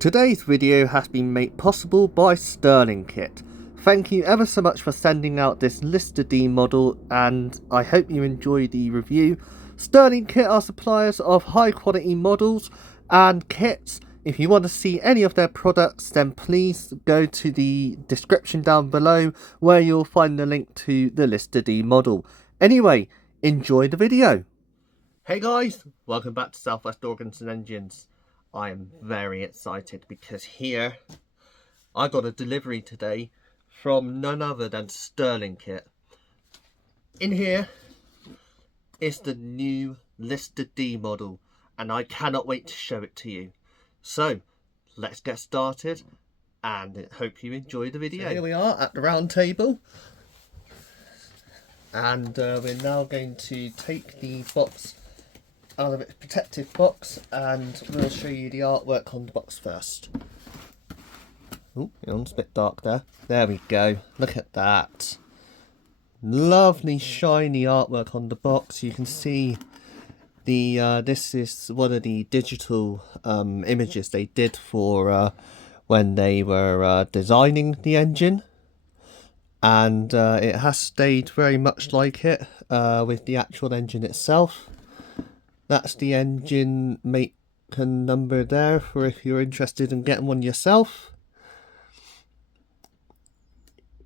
Today's video has been made possible by Stirlingkit. Thank you ever so much for sending out this Lister D model, and I hope you enjoy the review. Stirlingkit are suppliers of high quality models and kits. If you want to see any of their products, then please go to the description down below where you'll find the link to the Lister D model. Anyway, enjoy the video. Hey guys, welcome back to Southwest Organs and Engines. I am very excited because here I got a delivery today from none other than Stirlingkit. In here is the new Lister D model, and I cannot wait to show it to you. So let's get started and hope you enjoy the video. So here we are at the round table, and we're now going to take the box out of its protective box, and we'll show you the artwork on the box first. Oh, it's a bit dark there. There we go. Look at that. Lovely shiny artwork on the box. You can see the this is one of the digital images they did for when they were designing the engine, and it has stayed very much like it with the actual engine itself. That's the engine make and number there for if you're interested in getting one yourself.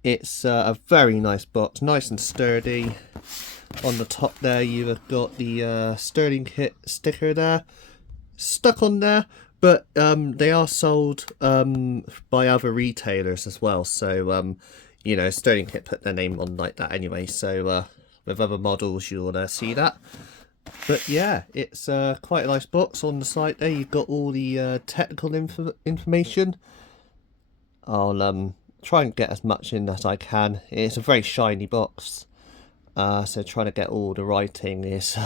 It's a very nice box, nice and sturdy. On the top there you have got the Stirlingkit sticker there, stuck on there, but they are sold by other retailers as well. So you know, Stirlingkit put their name on like that anyway. So with other models you'll see that. But yeah, it's quite a nice box. On the side there you've got all the technical information. I'll try and get as much in as I can. It's a very shiny box, so trying to get all the writing is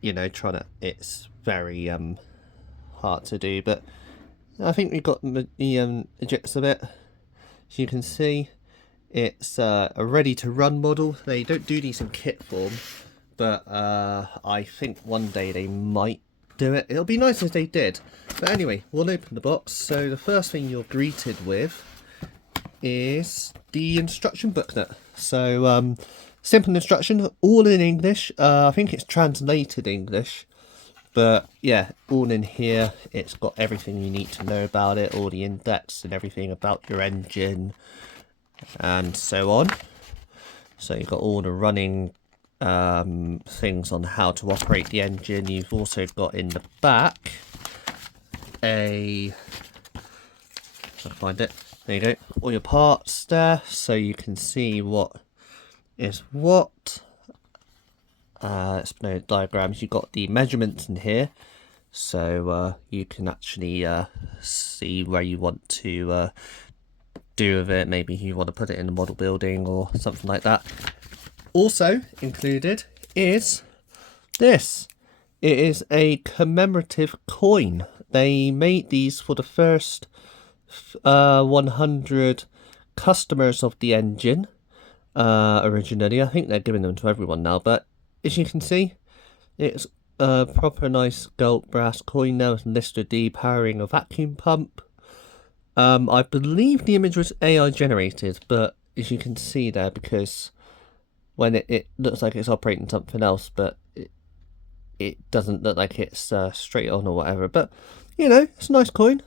you know, it's very hard to do, but I think we've got the gist of it. As you can see, it's a ready to run model. They don't do these in kit form, but I think one day they might do it. It'll be nice if they did. But anyway, we'll open the box. So the first thing you're greeted with is the instruction booklet. So simple instruction, all in English. I think it's translated English, but yeah, all in here. It's got everything you need to know about it, all the index and everything about your engine and so on. So you've got all the running things on how to operate the engine. You've also got in the back I'll find it. There you go, all your parts there, so you can see what is what. Explain diagrams. You've got the measurements in here, so you can actually see where you want to do with it. Maybe you want to put it in a model building or something like that. Also included is this. It is a commemorative coin. They made these for the first 100 customers of the engine originally. I think they're giving them to everyone now, but as you can see, it's a proper nice gold brass coin now with Lister D powering a vacuum pump. I believe the image was AI generated, but as you can see there, because when it looks like it's operating something else, but it doesn't look like it's straight on or whatever. But you know, it's a nice coin.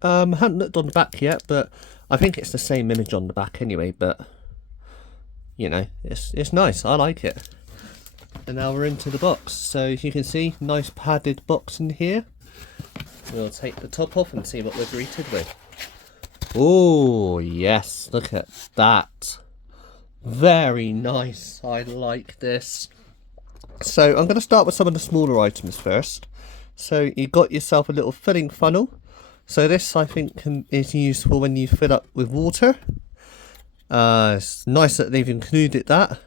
Haven't looked on the back yet, but I think it's the same image on the back anyway. But you know, it's nice. I like it. And now we're into the box. So as you can see, nice padded box in here. We'll take the top off and see what we're greeted with. Oh yes, look at that. Very nice. I like this. So I'm going to start with some of the smaller items first. So you got yourself a little filling funnel. So this I think is useful when you fill up with water. It's nice that they've included that.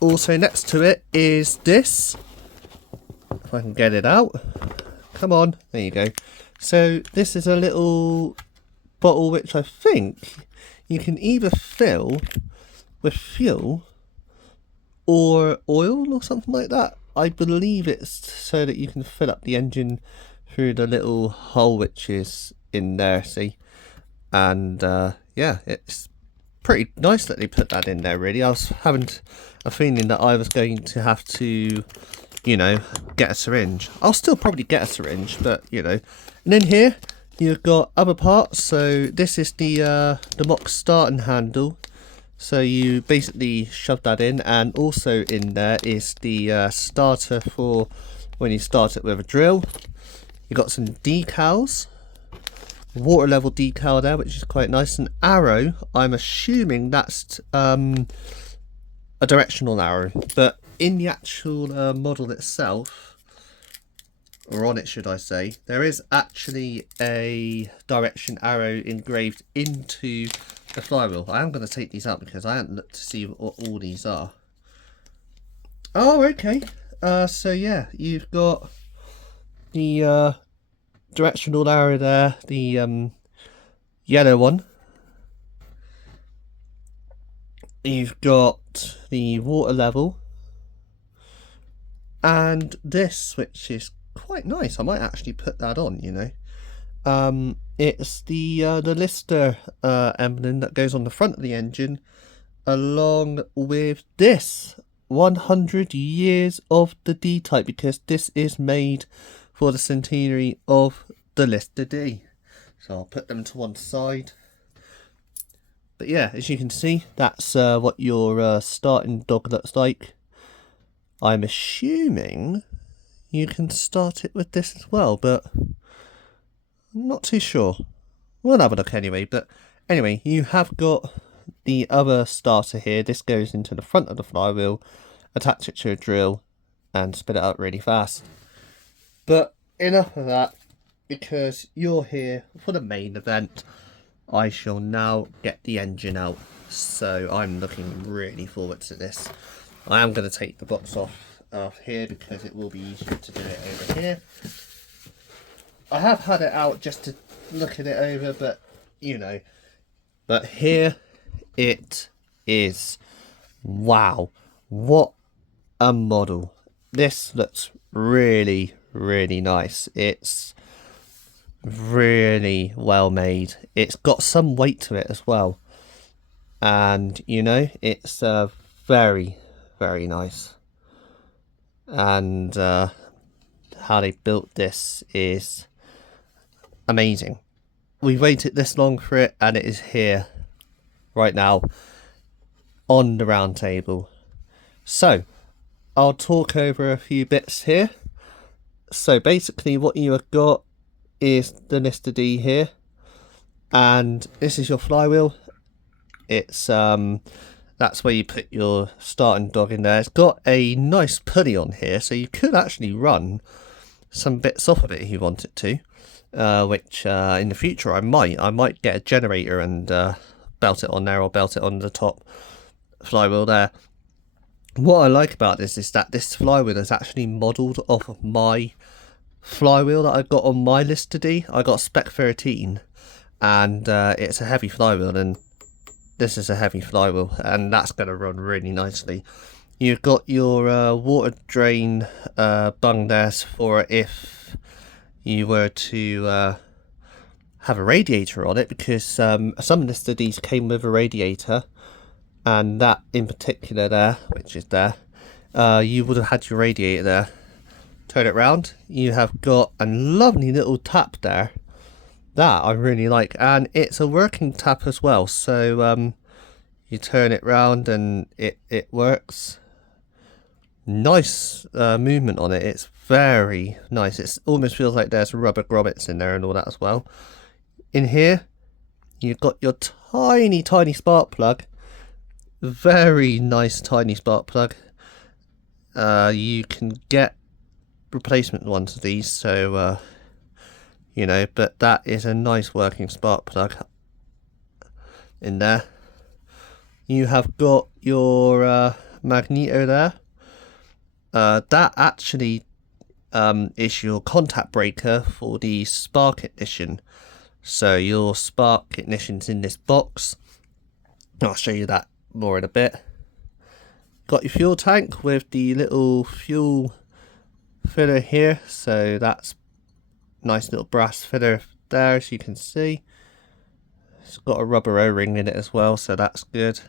Also next to it is this. If I can get it out. Come on. There you go. So this is a little bottle which I think you can either fill with fuel or oil or something like that. I believe it's so that you can fill up the engine through the little hole which is in there, see? And yeah, it's pretty nice that they put that in there, really. I was having a feeling that I was going to have to, you know, get a syringe. I'll still probably get a syringe, but, you know. And then here, you've got other parts. So this is the mock starting handle. So you basically shove that in, and also in there is the starter for when you start it with a drill. You've got some decals. Water level decal there, which is quite nice. An arrow, I'm assuming that's a directional arrow, but in the actual model itself, or on it should I say, there is actually a direction arrow engraved into the flywheel. I am going to take these out because I haven't looked to see what all these are. Oh, okay. So yeah, you've got the directional arrow there, the yellow one. You've got the water level, and this, which is quite nice. I might actually put that on, you know. It's the Lister emblem that goes on the front of the engine, along with this 100 years of the D-Type, because this is made for the centenary of the Lister D. So I'll put them to one side. But yeah, as you can see, that's what your starting dog looks like. I'm assuming you can start it with this as well, but I'm not too sure. We'll have a look anyway. But anyway, you have got the other starter here. This goes into the front of the flywheel, attach it to a drill, and spit it out really fast. But enough of that, because you're here for the main event. I shall now get the engine out, so I'm looking really forward to this. I am going to take the box off here because it will be easier to do it over here. I have had it out just to look at it over, but you know. But here it is. Wow, what a model. This looks really, really nice. It's really well made. It's got some weight to it as well, and you know, it's very, very nice. And how they built this is amazing. We've waited this long for it, and it is here right now on the round table. So I'll talk over a few bits here. So basically what you have got is the Lister D here, and this is your flywheel. It's that's where you put your starting dog in there. It's got a nice pulley on here, so you could actually run some bits off of it if you wanted to, which in the future I might get a generator and belt it on there, or belt it on the top flywheel there. What I like about this is that this flywheel is actually modelled off of my flywheel that I got on my Lister D. I got Spec 13, and it's a heavy flywheel, and this is a heavy flywheel, and that's going to run really nicely. You've got your water drain bung there for if you were to have a radiator on it, because some Lister Ds came with a radiator, and that in particular there, which is there, you would have had your radiator there. Turn it round, you have got a lovely little tap there that I really like, and it's a working tap as well. So you turn it round and it works. Nice movement on it. It's very nice. It almost feels like there's rubber grommets in there and all that as well. In here you've got your tiny spark plug. Very nice tiny spark plug. You can get replacement ones of these, so you know, but that is a nice working spark plug in there. You have got your magneto there. That actually is your contact breaker for the spark ignition. So your spark ignition's in this box. I'll show you that more in a bit. Got your fuel tank with the little fuel filler here, so that's nice little brass filler there, as you can see. It's got a rubber O-ring in it as well, so that's good.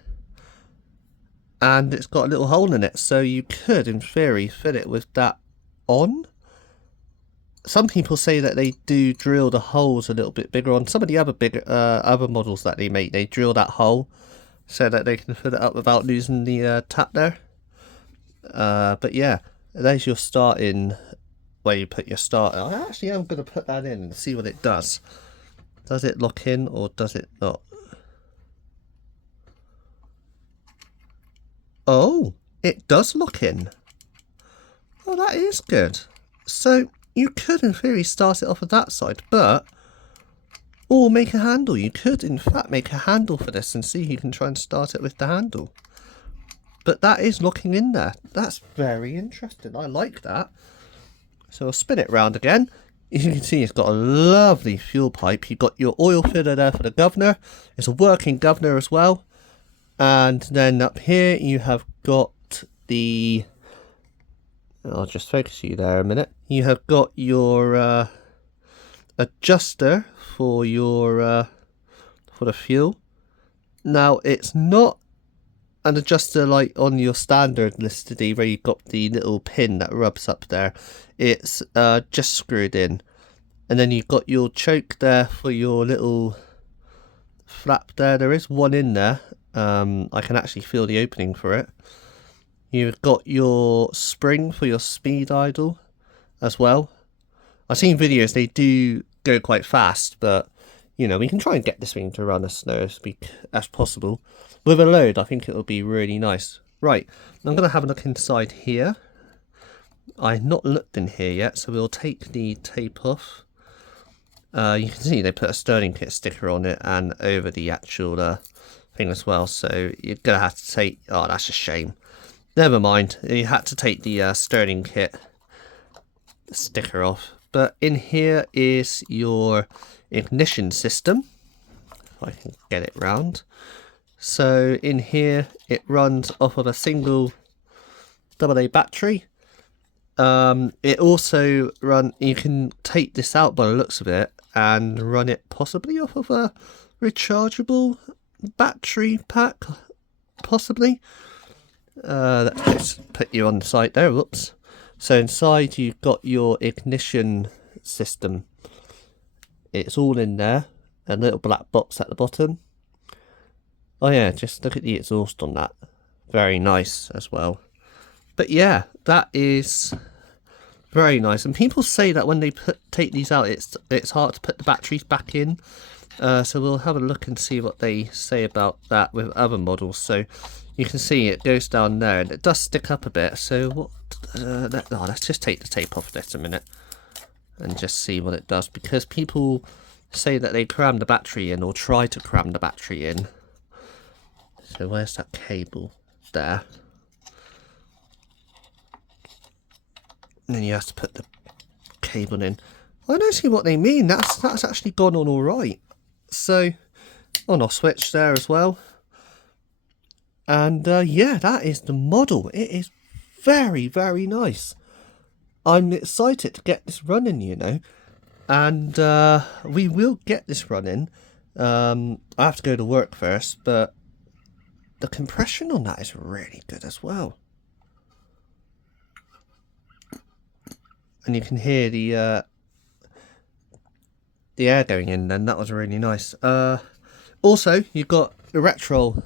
And it's got a little hole in it, so you could, in theory, fit it with that on. Some people say that they do drill the holes a little bit bigger on some of the other other models that they make. They drill that hole so that they can fit it up without losing the tap there. But yeah, there's your starting, where you put your starter. I actually am going to put that in and see what it does. Does it lock in or does it not? Oh, it does lock in. Oh, that is good. So you could in theory start it off of that side, but or make a handle. You could in fact make a handle for this and see if you can try and start it with the handle. But that is locking in there. That's very interesting. I like that. So I'll spin it round again. As you can see, it's got a lovely fuel pipe. You've got your oil filler there for the governor. It's a working governor as well. And then up here you have got the... I'll just focus you there a minute. You have got your adjuster for your for the fuel. Now it's not an adjuster like on your standard listed where you've got the little pin that rubs up there. It's just screwed in, and then you've got your choke there for your little flap there. There is one in there. I can actually feel the opening for it. You've got your spring for your speed idle as well. I've seen videos, they do go quite fast, but you know, we can try and get this thing to run as slow as possible. With a load, I think it'll be really nice. Right, I'm going to have a look inside here. I've not looked in here yet, so we'll take the tape off. You can see they put a Stirlingkit sticker on it and over the actual thing as well, so you're going to have to take... Oh, that's a shame. Never mind, you had to take the Stirlingkit sticker off. But in here is your ignition system, if I can get it round. So in here it runs off of a single AA battery. It also you can take this out by the looks of it and run it possibly off of a rechargeable battery pack, possibly. Let's just put you on the side there, whoops. So inside you've got your ignition system. It's all in there, a little black box at the bottom. Oh yeah, just look at the exhaust on that. Very nice as well. But yeah, that is very nice. And people say that when they take these out, it's hard to put the batteries back in. So we'll have a look and see what they say about that with other models. So you can see it goes down there and it does stick up a bit. So what? Let's just take the tape off this a minute and just see what it does, because people say that they cram the battery in or try to cram the battery in. So where's that cable? There. And then you have to put the cable in. I don't see what they mean. That's actually gone on all right. So on off switch there as well. And yeah, that is the model. It is very, very nice. I'm excited to get this running, you know. And we will get this running. I have to go to work first, but the compression on that is really good as well. And you can hear the air going in, and that was really nice. Also, you've got the Retrol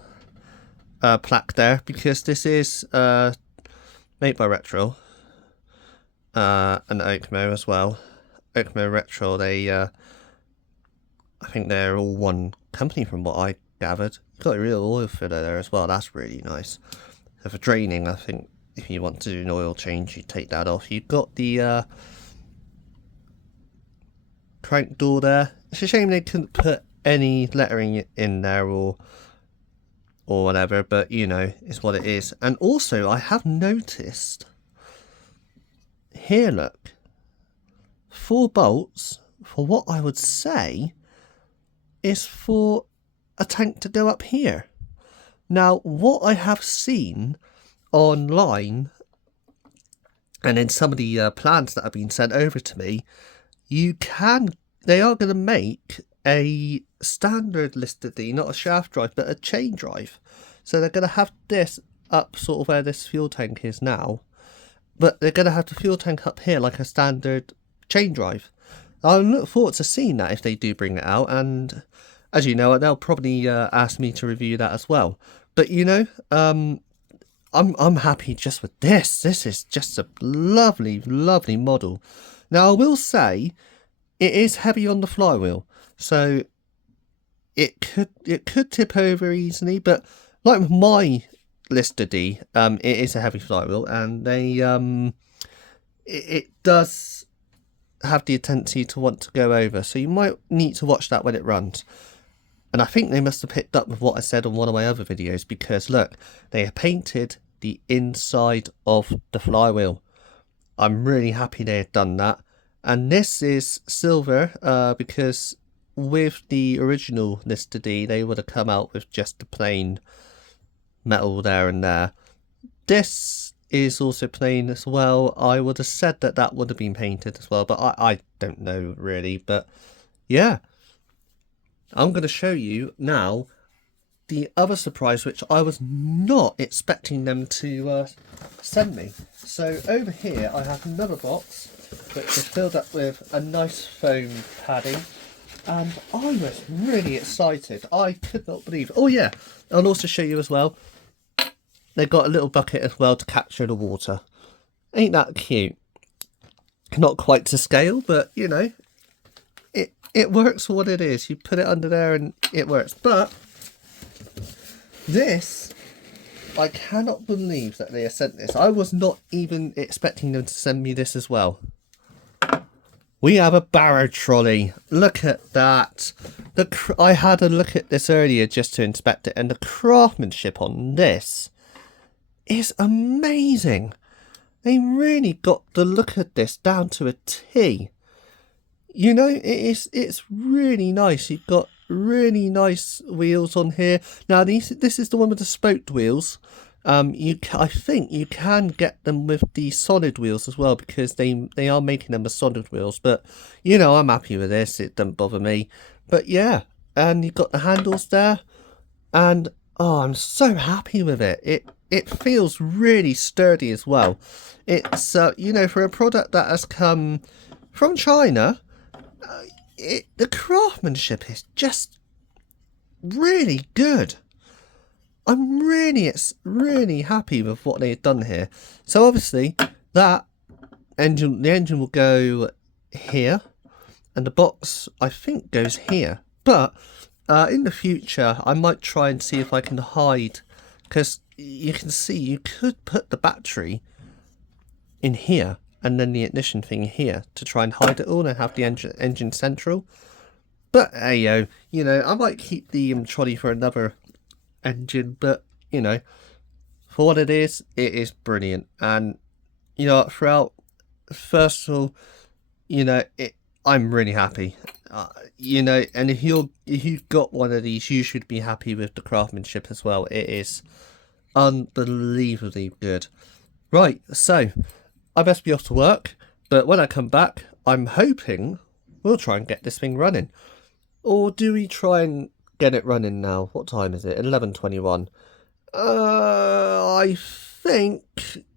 plaque there, because this is made by Retrol and Okmo as well. Okmo, Retrol, they I think they're all one company from what I gathered. You've got a real oil filler there as well. That's really nice. So for draining, I think if you want to do an oil change, you take that off. You've got the crank door there. It's a shame they couldn't put any lettering in there or whatever, but you know, it's what it is. And also, I have noticed here, look, 4 bolts for what I would say is for a tank to go up here. Now, what I have seen online and in some of the plans that have been sent over to me, they are going to make a standard Lister D, not a shaft drive, but a chain drive. So they're going to have this up sort of where this fuel tank is now, but they're going to have the fuel tank up here like a standard chain drive. I look forward to seeing that if they do bring it out, and as you know, they'll probably ask me to review that as well. But you know, I'm happy just with this. This is just a lovely, lovely model. Now I will say, it is heavy on the flywheel, so it could tip over easily. But like with my Lister D, it is a heavy flywheel, and it does have the tendency to want to go over. So you might need to watch that when it runs. And I think they must have picked up with what I said on one of my other videos, because look, they have painted the inside of the flywheel. I'm really happy they have done that. And this is silver, because with the original Lister D, they would have come out with just the plain metal there and there. This is also plain as well. I would have said that would have been painted as well, but I don't know really. But yeah, I'm going to show you now the other surprise, which I was not expecting them to send me. So over here I have another box which is filled up with a nice foam padding, and I was really excited. I could not believe it. Oh yeah, I'll also show you as well, they've got a little bucket as well to capture the water. Ain't that cute? Not quite to scale, but you know, it works for what it is. You put it under there and it works. But this, I cannot believe that they have sent this. I was not even expecting them to send me this as well. We have a barrow trolley. Look at that. I had a look at this earlier just to inspect it, and the craftsmanship on this is amazing. They really got the look at this down to a T. You know, it's really nice. You've got really nice wheels on here. Now this is the one with the spoked wheels. I think you can get them with the solid wheels as well, because they are making them as solid wheels. But you know, I'm happy with this. It doesn't bother me. But yeah, and you've got the handles there, and oh, I'm so happy with it. It feels really sturdy as well. It's you know, for a product that has come from China, the craftsmanship is just really good. I'm really happy with what they've done here. So obviously the engine will go here, and the box I think goes here. But in the future I might try and see if I can hide, because you can see you could put the battery in here and then the ignition thing here to try and hide it all and have the engine central. But hey yo, you know, I might keep the trolley for another engine, but you know, for what it is brilliant. And you know, throughout, first of all, you know, I'm really happy. You know, and if you've got one of these, you should be happy with the craftsmanship as well. It is unbelievably good. Right, so I best be off to work, but when I come back, I'm hoping we'll try and get this thing running. Or do we try and get it running now? What time is it? 11:21. I think,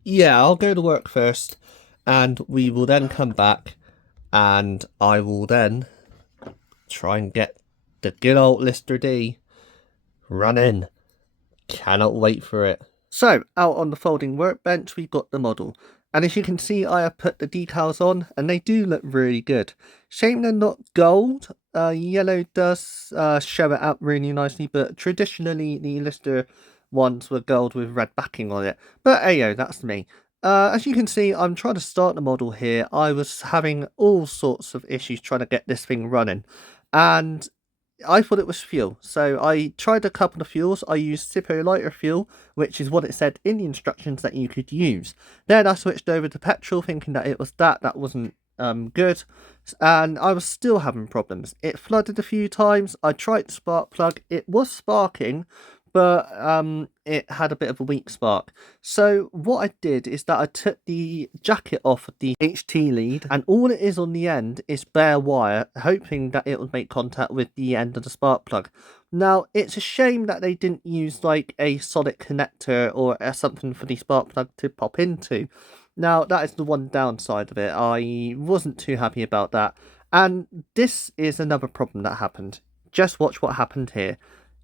yeah, I'll go to work first, and we will then come back, and I will then try and get the good old Lister D running. Cannot wait for it. So, out on the folding workbench, we've got the model. And as you can see, I have put the decals on, and they do look really good. Shame they're not gold. Yellow does show it up really nicely, but traditionally the Lister ones were gold with red backing on it. But ayo, that's me. As you can see, I'm trying to start the model here. I was having all sorts of issues trying to get this thing running, and I thought it was fuel, so I tried a couple of fuels. I used Zippo lighter fuel, which is what it said in the instructions that you could use. Then I switched over to petrol, thinking that it was that wasn't good, and I was still having problems. It flooded a few times. I tried the spark plug, it was sparking, but it had a bit of a weak spark. So what I did is that I took the jacket off of the HT lead, and all it is on the end is bare wire, hoping that it would make contact with the end of the spark plug. Now, it's a shame that they didn't use like a solid connector or something for the spark plug to pop into. Now, that is the one downside of it. I wasn't too happy about that. And this is another problem that happened. Just watch what happened here.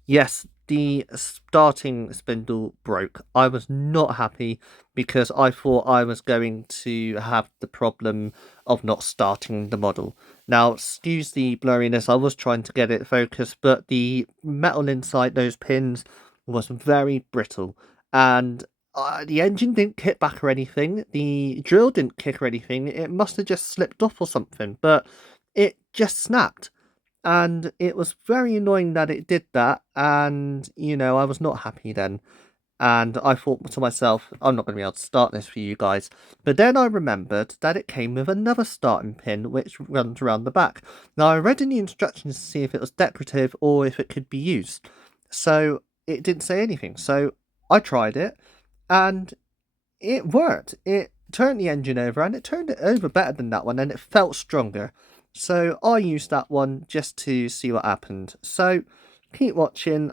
Yes, the starting spindle broke. I was not happy because I thought I was going to have the problem of not starting the model. Now, excuse the blurriness, I was trying to get it focused, but the metal inside those pins was very brittle, and the engine didn't kick back or anything, the drill didn't kick or anything, it must have just slipped off or something, but it just snapped. And it was very annoying that it did that, and I was not happy then. And I thought to myself, I'm not going to be able to start this for you guys. But then I remembered that it came with another starting pin which runs around the back. Now, I read in the instructions to see if it was decorative or if it could be used. So it didn't say anything. So I tried it and it worked. It turned the engine over, and it turned it over better than that one, and it felt stronger. So I used that one just to see what happened. So keep watching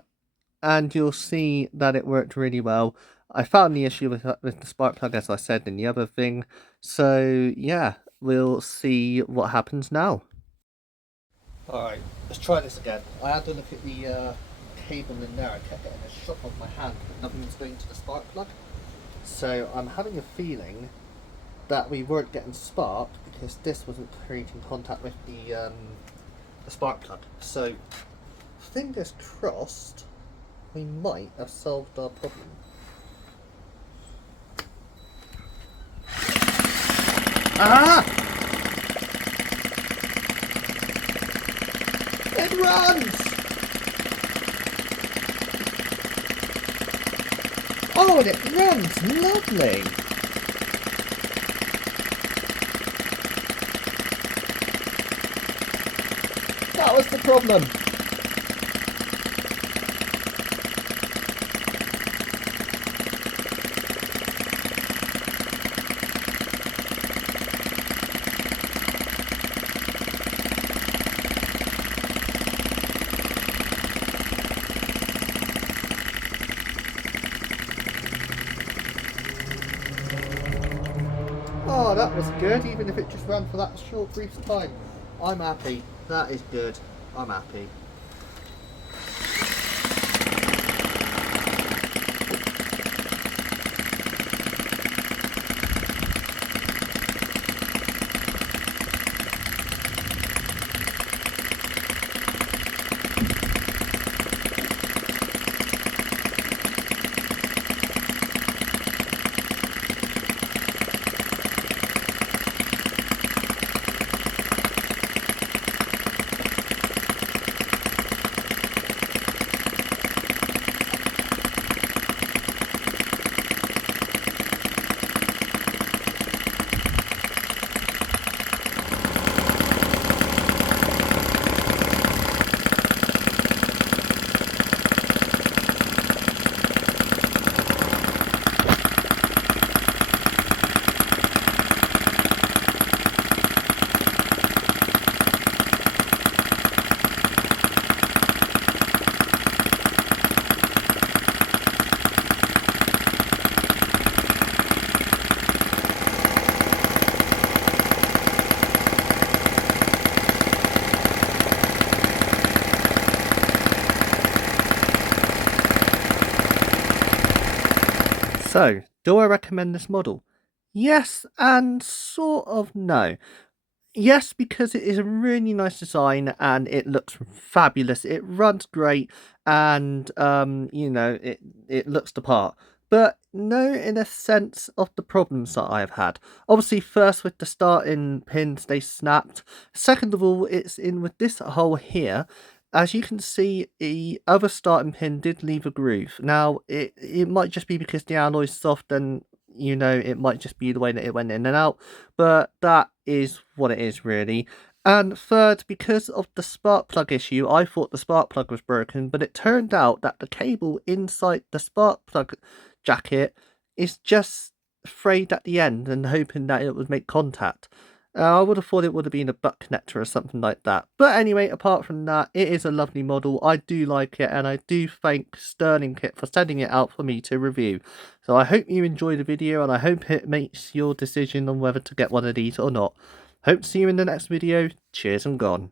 and you'll see that it worked really well. I found the issue with the spark plug, as I said in the other thing. So yeah, we'll see what happens now. Alright, let's try this again. I had to look at the cable in there. I kept getting a shock of my hand, but nothing was going to the spark plug. So I'm having a feeling that we weren't getting spark because this wasn't creating contact with the spark plug. So fingers crossed, we might have solved our problem. Ah! It runs! Oh, and it runs! Lovely! That was the problem. Oh, that was good, even if it just ran for that short brief time. I'm happy. That is good. I'm happy. So, do I recommend this model? Yes, and sort of no. Yes, because it is a really nice design and it looks fabulous. It runs great, and it looks the part. But no, in a sense of the problems that I've had. Obviously, first with the starting pins, they snapped. Second of all, it's in with this hole here. As you can see, the other starting pin did leave a groove. Now, it might just be because the alloy's soft, and it might just be the way that it went in and out, but that is what it is really. And third, because of the spark plug issue, I thought the spark plug was broken, but it turned out that the cable inside the spark plug jacket is just frayed at the end and hoping that it would make contact. I would have thought it would have been a butt connector or something like that. But anyway, apart from that, it is a lovely model. I do like it, and I do thank Stirlingkit for sending it out for me to review. So I hope you enjoy the video, and I hope it makes your decision on whether to get one of these or not. Hope to see you in the next video. Cheers and gone.